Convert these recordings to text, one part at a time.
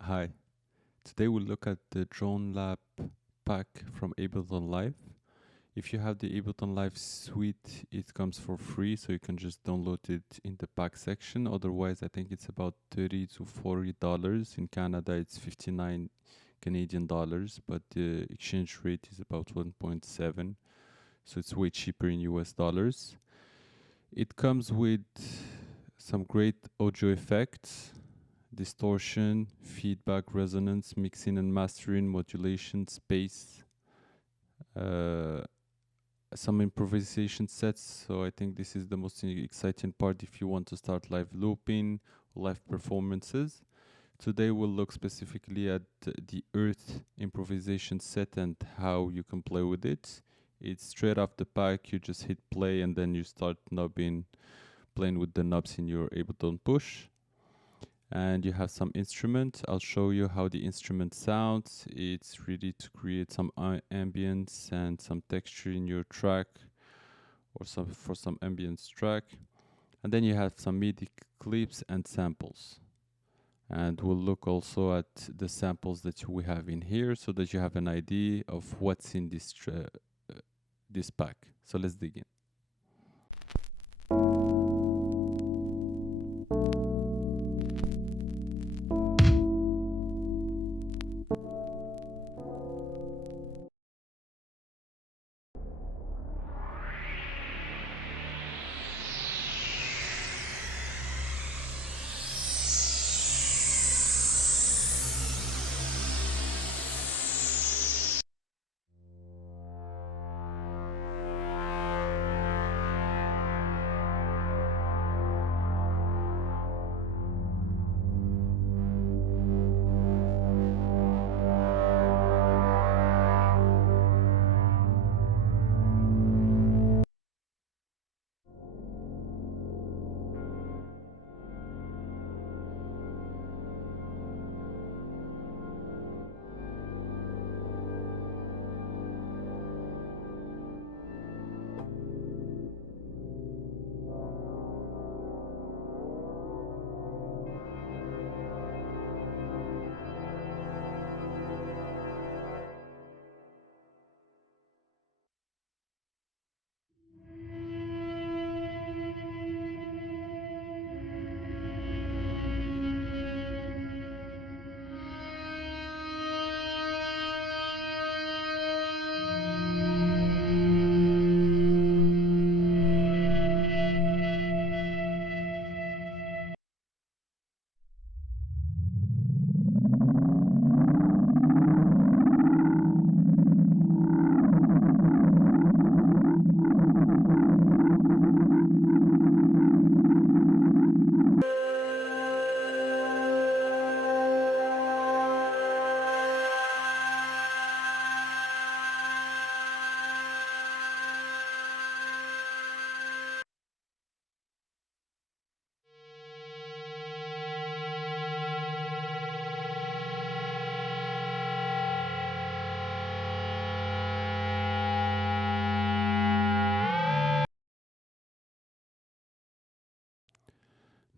Hi, today we'll look at the Drone Lab pack from Ableton Live. If you have the Ableton Live suite, it comes for free, so you can just download it in the pack section. Otherwise, I think it's about $30 to $40. In Canada, it's 59 Canadian dollars, but the exchange rate is about 1.7, so it's way cheaper in US dollars. It comes with some great audio effects, distortion, feedback, resonance, mixing and mastering, modulation, space, uh, some improvisation sets. So I think this is the most exciting part if you want to start live looping, live performances. Today we'll look specifically at the Earth improvisation set and how you can play with it. It's straight off the pack, you just hit play and then you start playing with the knobs in your Ableton Push. And you have some instrument. I'll show you how the instrument sounds. It's ready to create some ambience and some texture in your track or for some ambience track. And then you have some MIDI clips and samples. And we'll look also at the samples that we have in here so that you have an idea of what's in this pack. So let's dig in.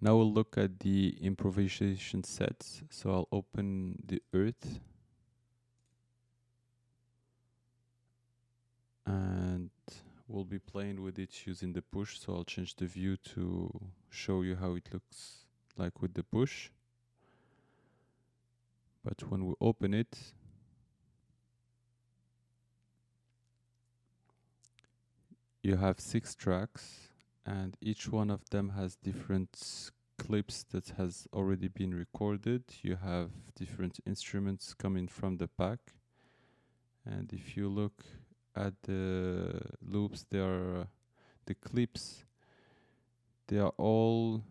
Now we'll look at the improvisation sets. So I'll open the Earth and we'll be playing with it using the push. So I'll change the view to show you how it looks like with the push. But when we open it, you have 6 tracks and each one of them has different clips that has already been recorded. You have different instruments coming from the pack. And if you look at the loops, the clips, they are all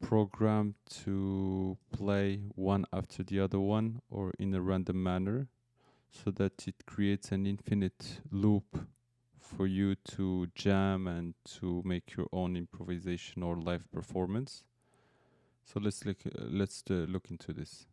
programmed to play one after the other one or in a random manner so that it creates an infinite loop for you to jam and to make your own improvisation or live performance. So let's look into this.